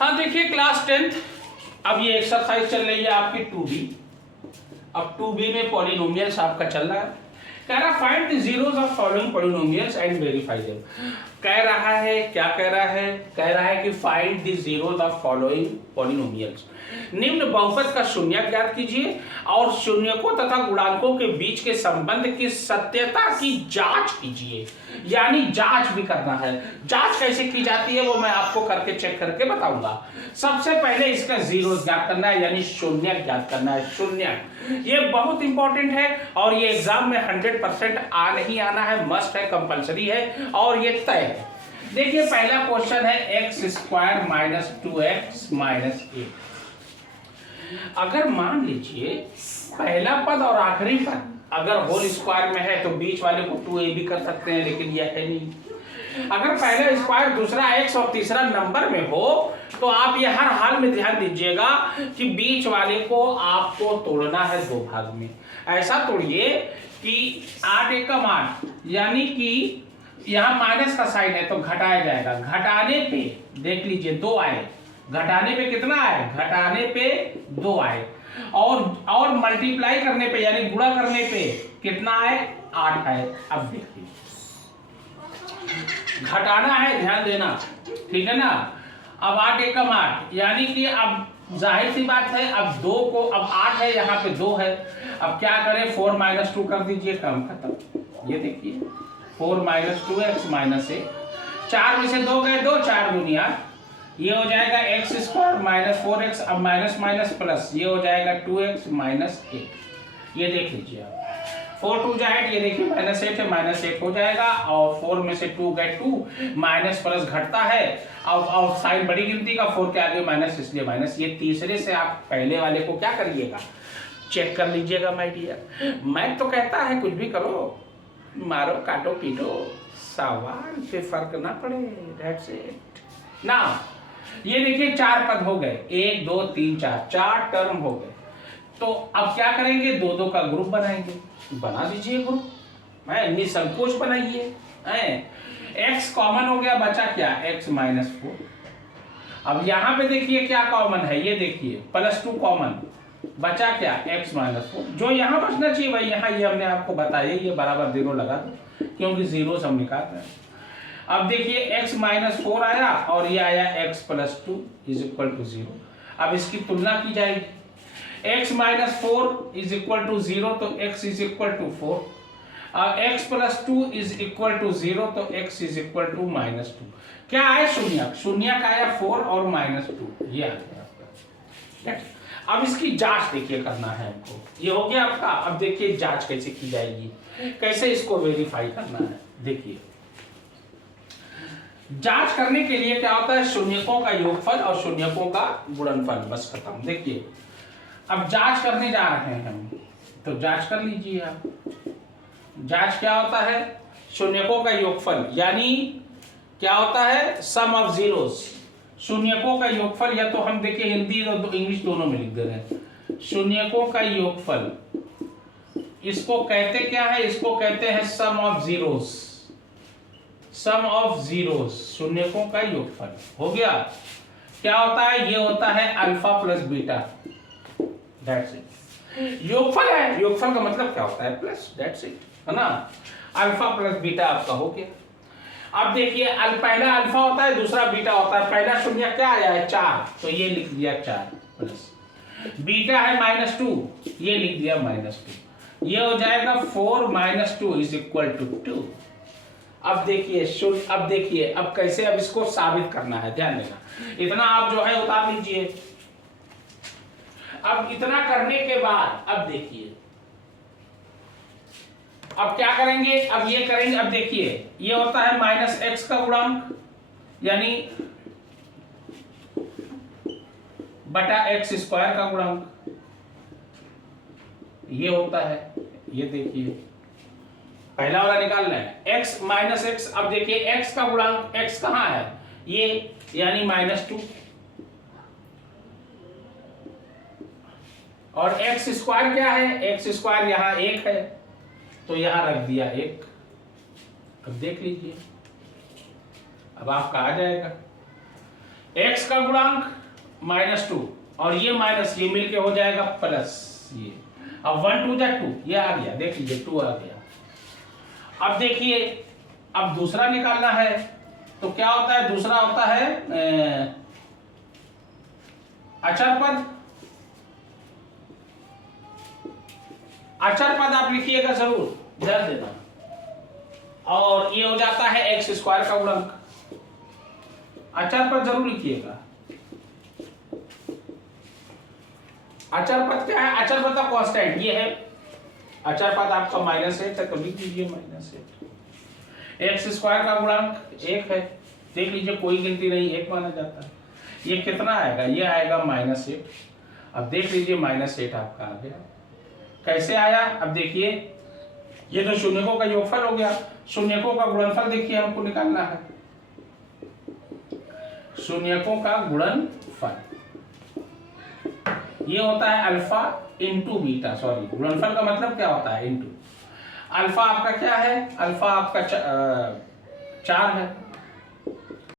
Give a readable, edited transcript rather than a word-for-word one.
हाँ देखिए class 10th, अब ये एक्सरसाइज चल रही है आपकी 2B। अब 2B में पॉलिनोमियल्स आपका चल रहा है। कह रहा find the zeros of following polynomials and verify them. कह रहा है क्या कह रहा है? कह रहा है कि find the zeros of following polynomials. निम्न बहुपद का शून्य ज्ञात कीजिए और शून्यकों तथा गुणांकों के बीच के संबंध की सत्यता की जांच कीजिए। यानी जांच भी करना है। जांच कैसे की जाती है वो मैं आपको करके चेक करके बताऊंगा। सबसे पहले इसका जीरो ज्ञात करना है, यानी शून्य ज्ञात करना है। शून्य ये बहुत इंपॉर्टेंट है और ये एग्जाम में 100% आना ही आना है, मस्ट है, कंपलसरी है और ये तय है। देखिए पहला क्वेश्चन है x square minus 2x minus 1। अगर मान लीजिए पहला पद और आखिरी पद अगर होल स्क्वायर में है तो बीच वाले को 2a भी कर सकते हैं, लेकिन यह है नहीं। अगर पहला स्क्वायर दूसरा x और तीसरा नंबर में हो तो आप ये हर हाल में ध्यान दीजिएगा कि बीच वाले को आपको तोड़ना है दो भाग में। ऐसा तोड़िए कि 8 एकम 8, यानी कि यहाँ माइनस का साइन है तो घटाया जाएगा। घटाने पे देख लीजिए 2 आए, घटाने पे कितना आए? घटाने पे 2 आए और मल्टीप्लाई करने पे यानी गुणा करने पे कितना आए? 8 आए। अब देखिए घटाना है, ध्यान देना, ठीक है ना। अब 8 एकम 8, यानी कि अब जाहिर सी बात है अब 2 को, अब 8 है यहाँ पे 2 है, अब क्या करें? 4 माइनस 2 कर दीजिए, काम खत्म। ये देखिए 4 माइनस 2x माइनस 1, 4 में से 2 गए 2, 4 दुनिया, ये हो जाएगा एक्स स्क्वायर माइनस 4x, अब माइनस माइनस प्लस, ये हो जाएगा 2x माइनस 1। ये देख लीजिए आप 4 2 8, ये देखिए माइनस 8 है, माइनस 8 हो जाएगा और 4 में से 2 गए 2, माइनस प्लस घटता है और साइन बड़ी गिनती का 4 के आगे माइनस, इसलिए माइनस। ये तीसरे से आप पहले वाले को क्या करिएगा? चेक कर लीजिएगा माय डियर। मैं तो कहता है कुछ भी करो, मारो काटो पीटो, सवाल पे फर्क ना पड़े, दैट्स इट ना। ये देखिए 4 पद हो गए, 1 2 3 4 टर्म हो गए। तो अब क्या करेंगे? 2 2 का ग्रुप बनाएंगे। बना दीजिए ग्रुप, है निसंकोच बनाइए। x कॉमन हो गया, बचा क्या? x minus 4। अब यहाँ पे देखिए क्या कॉमन है, ये देखिए +2 कॉमन, बचा क्या? x minus 4। जो यहाँ बचना चाहिए भाई यहाँ, ये हमने आपको बताया, ये बराबर 0 लगा दो क्योंकि 0 हम निकाल रहे हैं। अब देखिए x माइनस 4 आया और ये आया x plus 2 is equal to 0। अब इसकी तुलना की जाएगी, x minus 4 is equal to 0 तो x इज इक्वल टू 4, और x plus 2 is equal to 0 तो x is equal to minus 2। क्या आया? शून्य। शून्य का आया 4 और माइनस 2, ये आ गया आपका। अब इसकी जांच देखिए करना है हमको, ये हो गया आपका। अब देखिए जांच कैसे की जाएगी, कैसे इसको वेरीफाई करना है। देखिए जांच करने के लिए क्या होता है? शून्यकों का योगफल और शून्यकों का गुणनफल, बस खत्म। देखिए अब जांच करने जा रहे हैं हम, तो जांच कर लीजिए आप। जांच क्या होता है? शून्यकों का योगफल, यानी क्या होता है? सम ऑफ जीरोस। शून्यकों का योगफल, या तो हम देखिए हिंदी और इंग्लिश दोनों में लिख दे रहे हैं। शून्यकों का योगफल, इसको कहते क्या है? इसको कहते हैं sum of zeros. Sum of zeros, शून्यकों का योगफल हो गया। क्या होता है? ये होता है alpha plus beta, that's it. योगफल है, योगफल का मतलब क्या होता है? प्लस, दैट्स इट, है ना। अल्फा प्लस बीटा आपका हो गया। अब देखिए पहला अल्फा होता है, दूसरा बीटा होता है। पहला शून्य क्या आया है? 4, तो ये लिख दिया 4 प्लस, बीटा है -2, ये लिख दिया -2। ये हो जाएगा 4 माइनस 2 इज इक्वल टू 2। अब देखिए अब देखिए अब कैसे अब इसको साबित करना है, ध्यान देना। इतना आप जो है उतार लीजिए। अब इतना करने के बाद अब देखिए अब क्या करेंगे? अब ये करेंगे। अब देखिए ये होता है -x का गुणांक, यानी बटा x स्क्वायर का गुणांक, ये होता है। ये देखिए पहला वाला निकालना है, x माइनस x। अब देखिए x का गुणांक, x कहाँ है? ये, यानी -2, और x स्क्वायर क्या है? x स्क्वायर यहाँ 1 है तो यहां रख दिया 1। अब देख लीजिए अब आपका आ जाएगा x का गुणांक -2 और ये माइनस ये मिलके हो जाएगा प्लस ये। अब 1 2 जा 2 ये आ गया, देख लीजिए 2 आ गया। अब देखिए अब दूसरा निकालना है तो क्या होता है, दूसरा होता है अचर पद। अचर पद आप लिखिएगा जरूर, ध्यान देना। और ये हो जाता है एक्स स्क्वायर का गुणक। अचर पद जरूर लिखिएगा। अचर पद क्या है, अचर पद का कांस्टेंट ये है। अचर पद आपका -8 है तो लिख दीजिए -8। एक्स स्क्वायर का गुणांक 1 है, देख लीजिए कोई गिनती नहीं, 1 माना जाता है। ये कितना आएगा, ये आएगा -8। अब देख लीजिए -8 आपका आ गया। कैसे आया, अब देखिए ये तो शून्यकों का योगफल हो गया। शून्यकों का गुणनफल देखिए हमको निकालना है। शून्यकों का गुणनफल ये होता है अल्फा इंटू बीटा, सॉरी गुणनफल का मतलब क्या होता है, इंटू। अल्फा आपका क्या है, अल्फा आपका 4 है